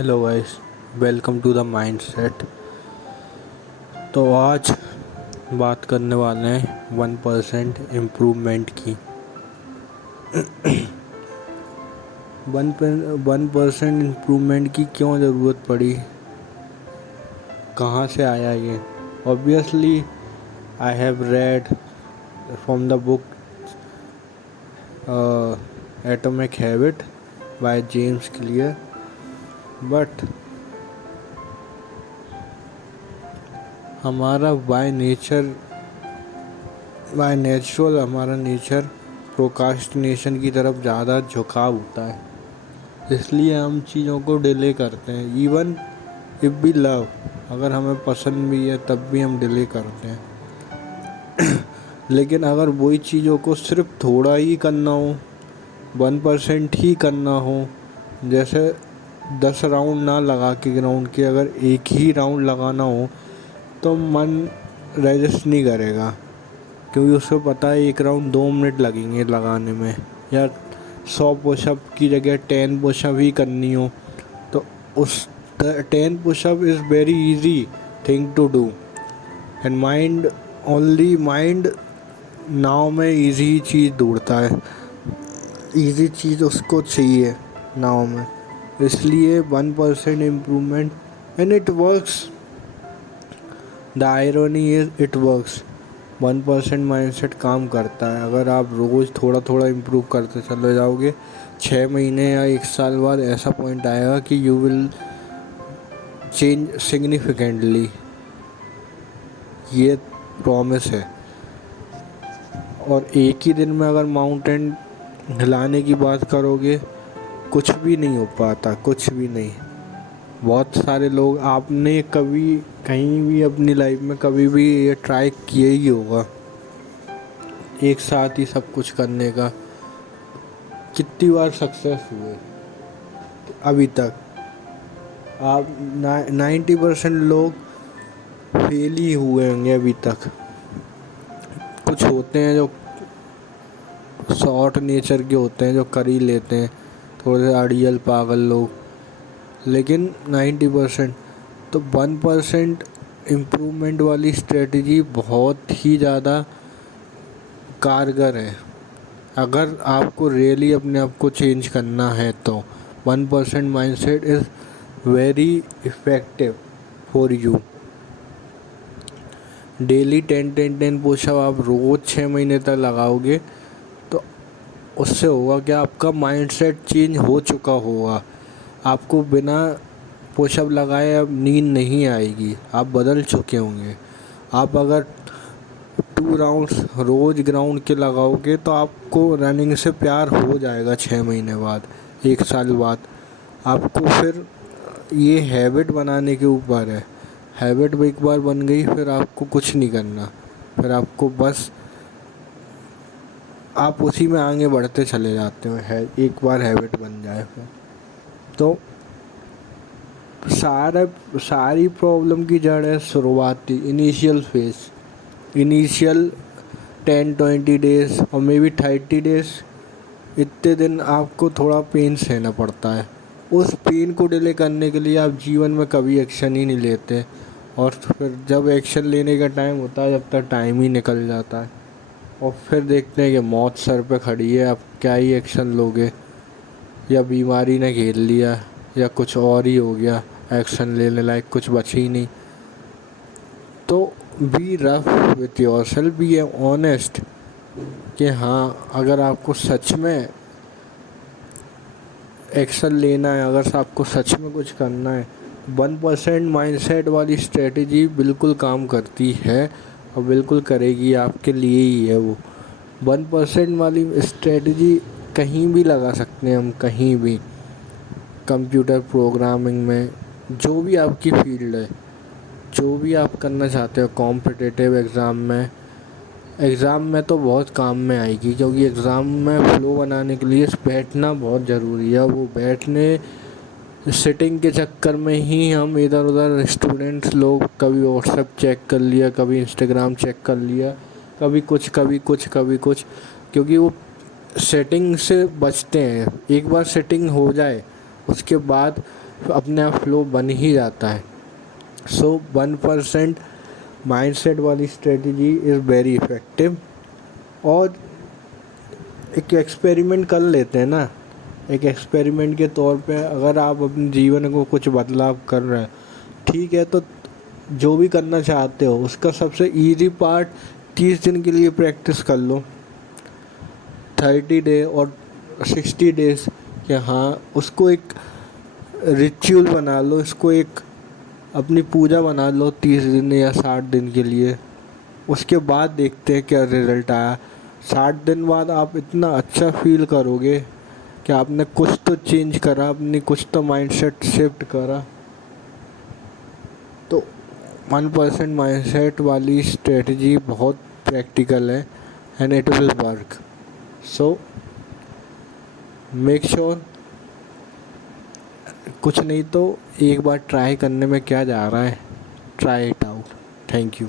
Hello guys, welcome to the mindset. तो आज बात करने वाले हैं 1% इम्प्रूवमेंट की। 1% इम्प्रूवमेंट की क्यों ज़रूरत पड़ी, कहाँ से आया ये? Obviously I have read from the book atomic habit by James clear, but हमारा बाय नेचुरल हमारा नेचर प्रोकास्टिनेशन की तरफ ज़्यादा झुकाव होता है, इसलिए हम चीज़ों को डिले करते हैं। इवन इफ़ वी लव, अगर हमें पसंद भी है तब भी हम डिले करते हैं। लेकिन अगर वही चीज़ों को सिर्फ थोड़ा ही करना हो, 1% ही करना हो, जैसे 10 राउंड ना लगा के ग्राउंड के अगर एक ही राउंड लगाना हो तो मन रजिस्ट नहीं करेगा, क्योंकि उसको पता है एक राउंड 2 मिनट लगेंगे लगाने में। या 100 पुशअप की जगह 10 पुशअप ही करनी हो तो उस 10 pushup is very easy thing to do, and mind now में इजी चीज़ ढूंढता है, इजी चीज़ उसको चाहिए नाव में। इसलिए 1% improvement, and it works. The irony is it works. 1% mindset काम करता है। अगर आप रोज़ थोड़ा थोड़ा इम्प्रूव करते चले जाओगे, 6 महीने या 1 साल बाद ऐसा पॉइंट आएगा कि यू विल चेंज सिग्निफिकेंटली। ये प्रॉमिस है। और एक ही दिन में अगर माउंटेन हिलाने की बात करोगे, कुछ भी नहीं हो पाता, कुछ भी नहीं। बहुत सारे लोग, आपने कभी कहीं भी अपनी लाइफ में कभी भी ये ट्राई किया ही होगा एक साथ ही सब कुछ करने का। कितनी बार सक्सेस हुए अभी तक? आप 90% लोग फेल ही हुए होंगे अभी तक। कुछ होते हैं जो शॉर्ट नेचर के होते हैं, जो कर ही लेते हैं, थोड़े से अड़ियल पागल लोग, लेकिन 90%। तो 1% इम्प्रूवमेंट वाली स्ट्रेटजी बहुत ही ज़्यादा कारगर है। अगर आपको रियली अपने आप को चेंज करना है तो 1% mindset is very effective for you. Daily 10 pushup आप रोज़ 6 महीने तक लगाओगे तो उससे होगा क्या, आपका माइंडसेट चेंज हो चुका होगा। आपको बिना पुशअप लगाए अब नींद नहीं आएगी, आप बदल चुके होंगे। आप अगर 2 राउंड्स रोज़ ग्राउंड के लगाओगे तो आपको रनिंग से प्यार हो जाएगा 6 महीने बाद, 1 साल बाद। आपको फिर ये हैबिट बनाने के ऊपर है। हैबिट एक बार बन गई, फिर आपको कुछ नहीं करना, फिर आपको बस आप उसी में आगे बढ़ते चले जाते हो। है एक बार हैबिट बन जाए फिर तो सारी प्रॉब्लम की जड़ है शुरुआती इनिशियल फेज, इनिशियल 10-20 डेज़ और मे बी 30 डेज़। इतने दिन आपको थोड़ा पेन सहना पड़ता है। उस पेन को डिले करने के लिए आप जीवन में कभी एक्शन ही नहीं लेते, और फिर जब एक्शन लेने का टाइम होता है, जब तक टाइम ही निकल जाता है, और फिर देखते हैं कि मौत सर पे खड़ी है, अब क्या ही एक्शन लोगे, या बीमारी ने घेर लिया, या कुछ और ही हो गया, एक्शन लेने लायक कुछ बचे ही नहीं। तो B rough with yourself, be honest कि हाँ, अगर आपको सच में एक्शन लेना है, अगर आपको सच में कुछ करना है, 1% माइंडसेट वाली स्ट्रेटजी बिल्कुल काम करती है और बिल्कुल करेगी, आपके लिए ही है वो। 1% वाली स्ट्रेटजी कहीं भी लगा सकते हैं हम, कहीं भी, कंप्यूटर प्रोग्रामिंग में, जो भी आपकी फील्ड है, जो भी आप करना चाहते हो, कॉम्पिटिटिव एग्ज़ाम में तो बहुत काम में आएगी, क्योंकि एग्ज़ाम में फ्लो बनाने के लिए बैठना बहुत ज़रूरी है। वो बैठने सिटिंग के चक्कर में ही हम इधर उधर स्टूडेंट्स लोग कभी व्हाट्सएप चेक कर लिया, कभी इंस्टाग्राम चेक कर लिया, कभी कुछ कभी कुछ कभी कुछ, क्योंकि वो सेटिंग से बचते हैं। एक बार सेटिंग हो जाए उसके बाद अपने आप फ्लो बन ही जाता है। सो 1% माइंडसेट वाली स्ट्रेटजी इज़ वेरी इफ़ेक्टिव। और एक एक्सपेरिमेंट कर लेते हैं ना, एक एक्सपेरिमेंट के तौर पे अगर आप अपने जीवन को कुछ बदलाव कर रहे हैं, ठीक है, तो जो भी करना चाहते हो उसका सबसे इजी पार्ट 30 दिन के लिए प्रैक्टिस कर लो, 30 डे और 60 डेज कि हाँ, उसको एक रिचुअल बना लो, इसको एक अपनी पूजा बना लो 30 दिन या 60 दिन के लिए। उसके बाद देखते हैं क्या रिज़ल्ट आया। 60 दिन बाद आप इतना अच्छा फील करोगे कि आपने कुछ तो चेंज करा, अपनी कुछ तो माइंडसेट शिफ्ट करा। तो 1% माइंडसेट वाली स्ट्रेटजी बहुत प्रैक्टिकल है and it will work. So make sure, कुछ नहीं तो एक बार ट्राई करने में क्या जा रहा है, try it out. Thank you.